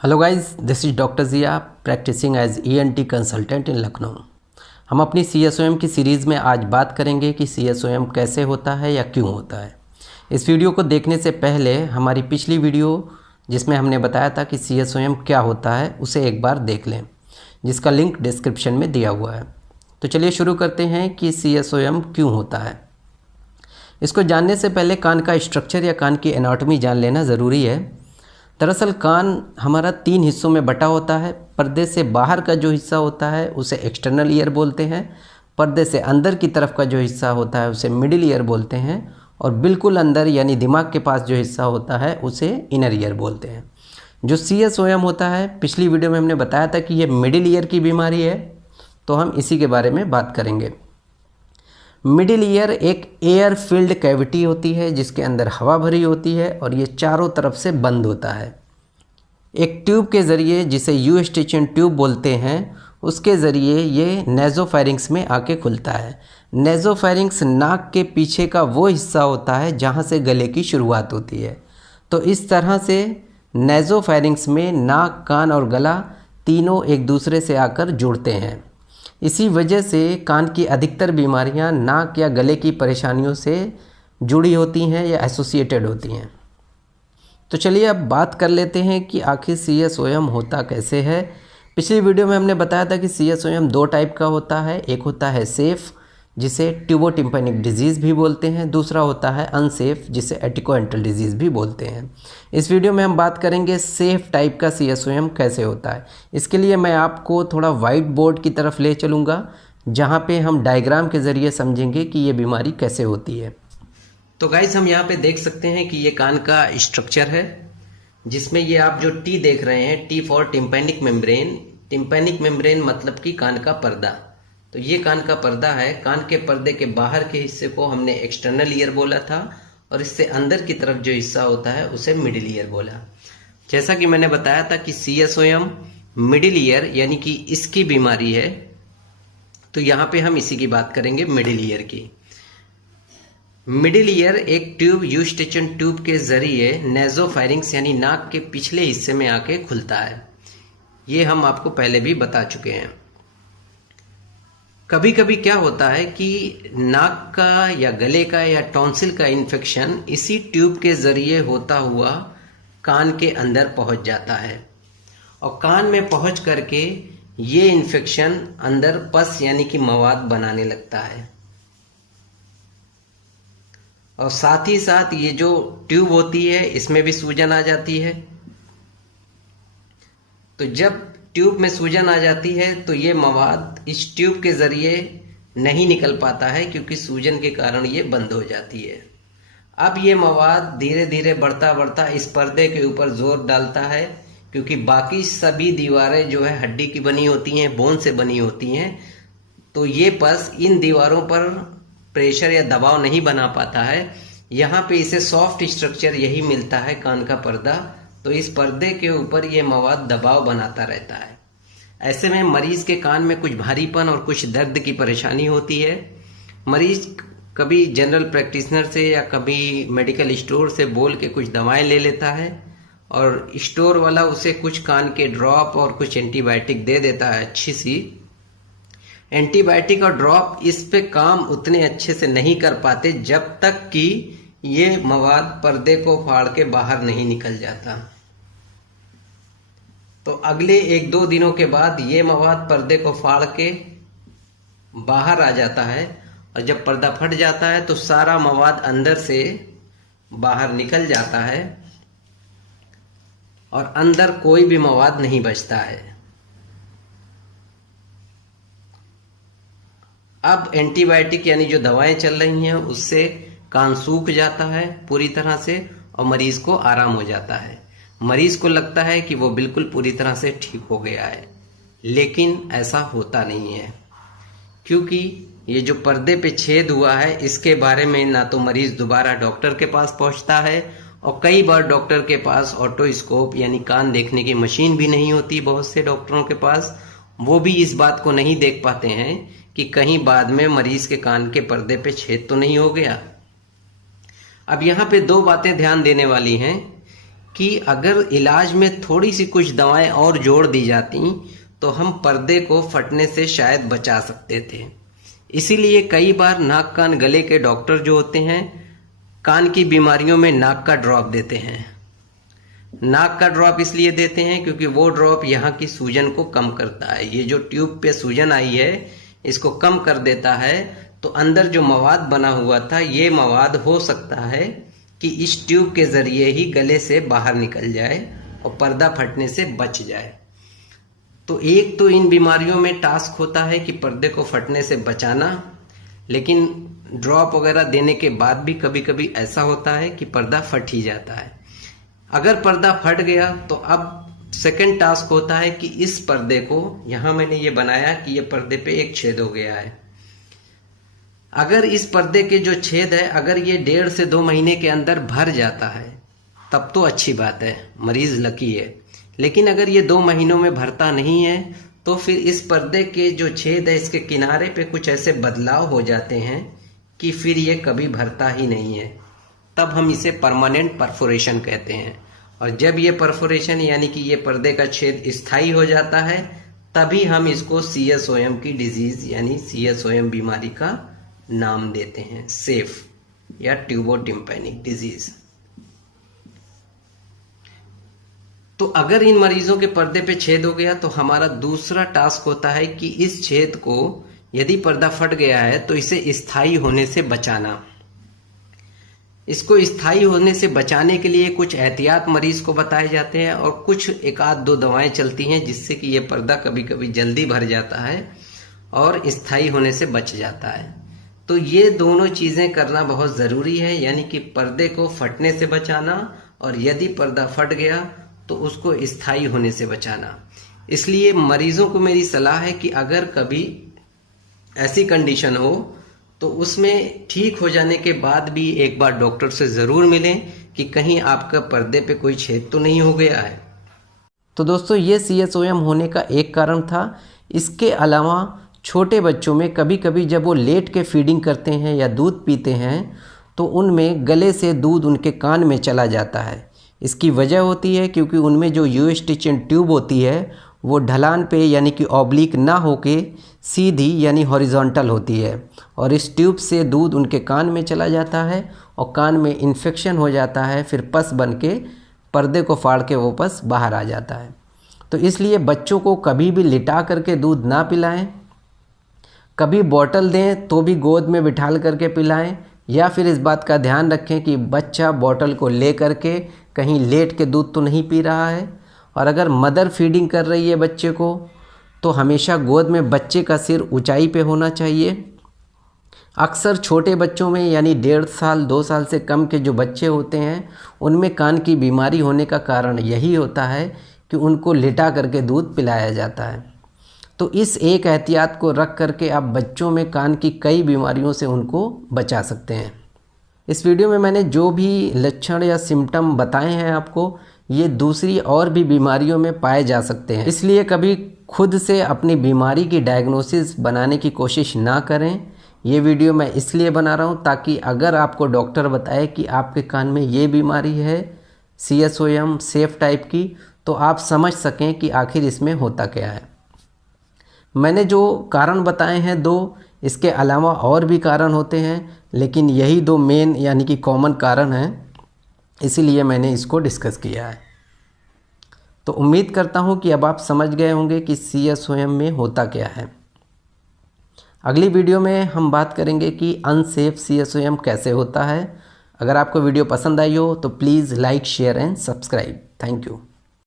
Hello guys, this is doctor Zia practising as ENT consultant in Lucknow. हम अपनी CSOM की series में आज बात करेंगे कि सीएसओएम कैसे होता है या क्यों होता है। इस वीडियो को देखने से पहले हमारी पिछली वीडियो जिसमें हमने बताया था कि सीएसओएम क्या होता है उसे एक बार देख लें, जिसका लिंक डिस्क्रिप्शन में दिया हुआ है। तो चलिए शुरू करते हैं कि सीएसओएम क्यों होता है। इसको जानने से पहले कान का स्ट्रक्चर या कान की एनाटॉमी जान लेना ज़रूरी है। दरअसल कान हमारा 3 हिस्सों में बटा होता है। पर्दे से बाहर का जो हिस्सा होता है उसे एक्सटर्नल ईयर बोलते हैं। पर्दे से अंदर की तरफ का जो हिस्सा होता है उसे मिडिल ईयर बोलते हैं। और बिल्कुल अंदर यानी दिमाग के पास जो हिस्सा होता है उसे इनर ईयर बोलते हैं। जो सीएसओएम होता है, पिछली वीडियो में हमने बताया था कि ये मिडिल ईयर की बीमारी है, तो हम इसी के बारे में बात करेंगे। मिडिल ईयर एक एयर फिल्ड कैविटी होती है जिसके अंदर हवा भरी होती है और ये चारों तरफ से बंद होता है। एक ट्यूब के ज़रिए, जिसे यूस्टिचियन ट्यूब बोलते हैं, उसके ज़रिए ये नेज़ोफेरिंक्स में आके खुलता है। नेज़ोफेरिंक्स नाक के पीछे का वो हिस्सा होता है जहाँ से गले की शुरुआत होती है। तो इस तरह से नेज़ोफेरिंक्स में नाक, कान और गला तीनों एक दूसरे से आकर जुड़ते हैं। इसी वजह से कान की अधिकतर बीमारियां नाक या गले की परेशानियों से जुड़ी होती हैं या एसोसिएटेड होती हैं। तो चलिए अब बात कर लेते हैं कि आखिर सीएसओएम होता कैसे है। पिछली वीडियो में हमने बताया था कि सीएसओएम 2 टाइप का होता है। एक होता है सेफ, जिसे ट्यूबोटिम्पैनिक डिजीज़ भी बोलते हैं। दूसरा होता है अनसेफ, जिसे एटिकोएंट्रल डिजीज़ भी बोलते हैं। इस वीडियो में हम बात करेंगे सेफ टाइप का सीएसओएम कैसे होता है। इसके लिए मैं आपको थोड़ा वाइट बोर्ड की तरफ ले चलूँगा, जहाँ पे हम डायग्राम के ज़रिए समझेंगे कि ये बीमारी कैसे होती है। तो गाइस, हम यहाँ पे देख सकते हैं कि ये कान का स्ट्रक्चर है, जिसमें ये आप जो टी देख रहे हैं, T for tympanic membrane. Tympanic membrane मतलब कि कान का पर्दा। तो ये कान का पर्दा है। कान के पर्दे के बाहर के हिस्से को हमने एक्सटर्नल ईयर बोला था और इससे अंदर की तरफ जो हिस्सा होता है उसे मिडिल ईयर बोला। जैसा कि मैंने बताया था कि सीएसओएम मिडिल ईयर यानी कि इसकी बीमारी है, तो यहाँ पे हम इसी की बात करेंगे, मिडिल ईयर की। मिडिल ईयर एक ट्यूब, यूस्टिचियन ट्यूब के जरिए नेज़ोफेरिंक्स यानी नाक के पिछले हिस्से में आके खुलता है। ये हम आपको पहले भी बता चुके हैं। कभी कभी क्या होता है कि नाक का या गले का या टॉन्सिल का इन्फेक्शन इसी ट्यूब के जरिए होता हुआ कान के अंदर पहुंच जाता है और कान में पहुंच करके ये इन्फेक्शन अंदर पस यानी कि मवाद बनाने लगता है। और साथ ही साथ ये जो ट्यूब होती है इसमें भी सूजन आ जाती है। तो जब ट्यूब में सूजन आ जाती है तो ये मवाद इस ट्यूब के जरिए नहीं निकल पाता है, क्योंकि सूजन के कारण ये बंद हो जाती है। अब ये मवाद धीरे धीरे बढ़ता बढ़ता इस पर्दे के ऊपर जोर डालता है, क्योंकि बाकी सभी दीवारें जो है हड्डी की बनी होती हैं, बोन से बनी होती हैं। तो ये पस इन दीवारों पर प्रेशर या दबाव नहीं बना पाता है। यहाँ पे इसे सॉफ्ट स्ट्रक्चर यही मिलता है, कान का पर्दा। तो इस पर्दे के ऊपर ये मवाद दबाव बनाता रहता है। ऐसे में मरीज के कान में कुछ भारीपन और कुछ दर्द की परेशानी होती है। मरीज कभी जनरल प्रैक्टिशनर से या कभी मेडिकल स्टोर से बोल के कुछ दवाएं ले लेता है और स्टोर वाला उसे कुछ कान के ड्रॉप और कुछ एंटीबायोटिक दे देता है अच्छी सी। एंटीबायोटिक और ड्रॉप इस पे काम उतने अच्छे से नहीं कर पाते जब तक कि ये मवाद पर्दे को फाड़ के बाहर नहीं निकल जाता। तो अगले 1-2 दिनों के बाद ये मवाद पर्दे को फाड़ के बाहर आ जाता है और जब पर्दा फट जाता है तो सारा मवाद अंदर से बाहर निकल जाता है और अंदर कोई भी मवाद नहीं बचता है। अब एंटीबायोटिक यानी जो दवाएं चल रही हैं उससे कान सूख जाता है पूरी तरह से और मरीज को आराम हो जाता है। मरीज को लगता है कि वो बिल्कुल पूरी तरह से ठीक हो गया है, लेकिन ऐसा होता नहीं है, क्योंकि ये जो पर्दे पे छेद हुआ है इसके बारे में ना तो मरीज दोबारा डॉक्टर के पास पहुंचता है और कई बार डॉक्टर के पास ऑटोस्कोप यानी कान देखने की मशीन भी नहीं होती। बहुत से डॉक्टरों के पास वो भी इस बात को नहीं देख पाते हैं कि कहीं बाद में मरीज के कान के पर्दे पे छेद तो नहीं हो गया। अब यहाँ पे 2 बातें ध्यान देने वाली हैं कि अगर इलाज में थोड़ी सी कुछ दवाएं और जोड़ दी जाती तो हम पर्दे को फटने से शायद बचा सकते थे। इसीलिए कई बार नाक कान गले के डॉक्टर जो होते हैं कान की बीमारियों में नाक का ड्रॉप देते हैं। नाक का ड्रॉप इसलिए देते हैं क्योंकि वो ड्रॉप यहाँ की सूजन को कम करता है। ये जो ट्यूब पे सूजन आई है इसको कम कर देता है, तो अंदर जो मवाद बना हुआ था ये मवाद हो सकता है कि इस ट्यूब के जरिए ही गले से बाहर निकल जाए और पर्दा फटने से बच जाए। तो एक तो इन बीमारियों में टास्क होता है कि पर्दे को फटने से बचाना, लेकिन ड्रॉप वगैरह देने के बाद भी कभी कभी ऐसा होता है कि पर्दा फट ही जाता है। अगर पर्दा फट गया तो अब सेकंड टास्क होता है कि इस पर्दे को, यहां मैंने ये बनाया कि ये पर्दे पे एक छेद हो गया है, अगर इस पर्दे के जो छेद है अगर ये 1.5 से 2 महीने के अंदर भर जाता है तब तो अच्छी बात है, मरीज लकी है। लेकिन अगर ये 2 महीनों में भरता नहीं है तो फिर इस पर्दे के जो छेद है इसके किनारे पे कुछ ऐसे बदलाव हो जाते हैं कि फिर ये कभी भरता ही नहीं है। तब हम इसे परमानेंट परफोरेशन कहते हैं। और जब ये परफोरेशन यानी कि ये पर्दे का छेद स्थायी हो जाता है तभी हम इसको CSOM की डिजीज यानी CSOM बीमारी का नाम देते हैं, सेफ या ट्यूबोटिम्पैनिक डिजीज। तो अगर इन मरीजों के पर्दे पे छेद हो गया तो हमारा दूसरा टास्क होता है कि इस छेद को, यदि पर्दा फट गया है तो इसे स्थायी होने से बचाना। इसको स्थायी होने से बचाने के लिए कुछ एहतियात मरीज को बताए जाते हैं और कुछ 1-2 दवाएं चलती हैं जिससे कि ये पर्दा कभी कभी जल्दी भर जाता है और स्थायी होने से बच जाता है। तो ये दोनों चीजें करना बहुत जरूरी है, यानी कि पर्दे को फटने से बचाना और यदि पर्दा फट गया तो उसको स्थायी होने से बचाना। इसलिए मरीजों को मेरी सलाह है कि अगर कभी ऐसी कंडीशन हो तो उसमें ठीक हो जाने के बाद भी एक बार डॉक्टर से जरूर मिलें कि कहीं आपका पर्दे पे कोई छेद तो नहीं हो गया है। तो दोस्तों ये CSOM होने का एक कारण था। इसके अलावा छोटे बच्चों में कभी कभी जब वो लेट के फीडिंग करते हैं या दूध पीते हैं तो उनमें गले से दूध उनके कान में चला जाता है। इसकी वजह होती है क्योंकि उनमें जो यूएस टिचिन ट्यूब होती है वो ढलान पे यानी कि ऑब्लिक ना होके सीधी यानी हॉरिजॉन्टल होती है और इस ट्यूब से दूध उनके कान में चला जाता है और कान में इन्फेक्शन हो जाता है, फिर पस बन के पर्दे को फाड़ के वो पस बाहर आ जाता है। तो इसलिए बच्चों को कभी भी लिटा करके दूध ना पिलाएं, कभी बॉटल दें तो भी गोद में बिठाल करके पिलाएं, या फिर इस बात का ध्यान रखें कि बच्चा बॉटल को ले करके कहीं लेट के दूध तो नहीं पी रहा है। और अगर मदर फीडिंग कर रही है बच्चे को तो हमेशा गोद में बच्चे का सिर ऊंचाई पे होना चाहिए। अक्सर छोटे बच्चों में यानी 1.5 साल 2 साल से कम के जो बच्चे होते हैं उनमें कान की बीमारी होने का कारण यही होता है कि उनको लिटा करके दूध पिलाया जाता है। तो इस एक एहतियात को रख करके आप बच्चों में कान की कई बीमारियों से उनको बचा सकते हैं। इस वीडियो में मैंने जो भी लक्षण या सिम्टम बताए हैं आपको, ये दूसरी और भी बीमारियों में पाए जा सकते हैं। इसलिए कभी खुद से अपनी बीमारी की डायग्नोसिस बनाने की कोशिश ना करें। ये वीडियो मैं इसलिए बना रहा हूँ ताकि अगर आपको डॉक्टर बताए कि आपके कान में ये बीमारी है CSOM सेफ टाइप की, तो आप समझ सकें कि आखिर इसमें होता क्या है। मैंने जो कारण बताए हैं 2, इसके अलावा और भी कारण होते हैं, लेकिन यही 2 मेन यानी कि कॉमन कारण हैं, इसीलिए मैंने इसको डिस्कस किया है। तो उम्मीद करता हूँ कि अब आप समझ गए होंगे कि CSOM में होता क्या है। अगली वीडियो में हम बात करेंगे कि अनसेफ CSOM कैसे होता है। अगर आपको वीडियो पसंद आई हो तो please like, share and subscribe. Thank you.